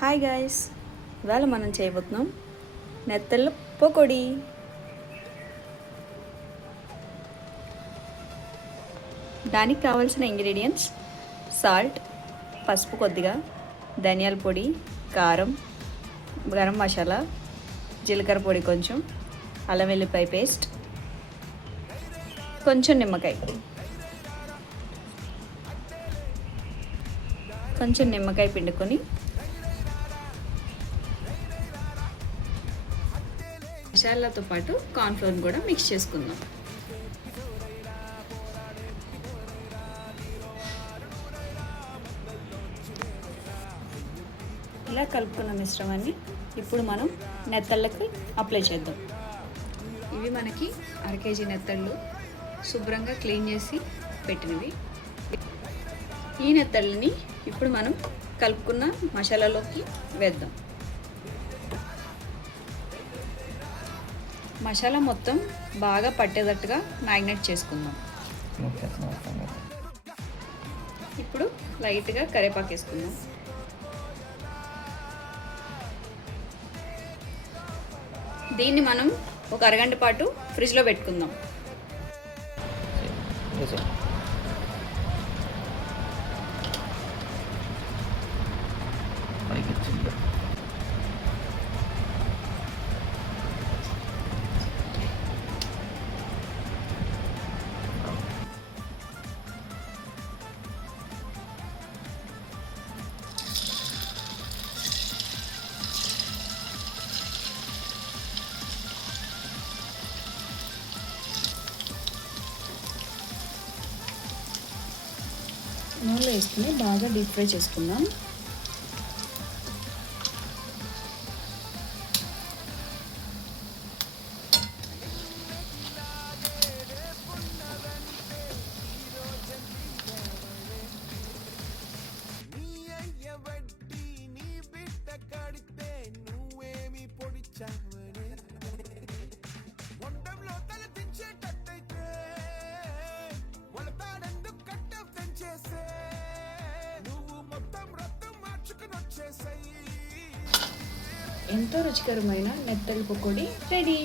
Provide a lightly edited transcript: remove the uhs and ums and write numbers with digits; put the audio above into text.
Hi guys, ఇవాళ మనం చేయబోతున్నాం నెత్తళ్ళ పకోడీ. దానికి కావాల్సిన ఇంగ్రీడియంట్స్: సాల్ట్, పసుపు కొద్దిగా, ధనియాల పొడి, కారం, గరం మసాలా, జీలకర్ర పొడి కొంచెం, అల్లం వెల్లిపాయ పేస్ట్, కొంచెం నిమ్మకాయ పిండుకొని మసాలాతో పాటు కార్న్ఫ్లోర్ కూడా మిక్స్ చేసుకుందాం. ఇలా కలుపుకున్న మిశ్రమాన్ని ఇప్పుడు మనం నెత్తళ్ళకి అప్లై చేద్దాం. ఇవి మనకి 1/2 కేజీ నెత్తళ్ళు శుభ్రంగా క్లీన్ చేసి పెట్టినవి. ఈ నెత్తళ్ళని ఇప్పుడు మనం కలుపుకున్న మసాలాలోకి వేద్దాం. మసాలా మొత్తం బాగా పట్టేటట్టుగా మ్యాగ్నేట్ చేసుకుందాం. ఇప్పుడు లైట్గా కరివేపాకు వేసుకుందాం. దీన్ని మనం ఒక అరగంట పాటు ఫ్రిడ్జ్లో పెట్టుకుందాం. నూనెలో వేసుకుని బాగా డీప్ ఫ్రై చేసుకుందాం. ఎంతో రుచికరమైన నెత్తళ్ళ పకోడీ రెడీ.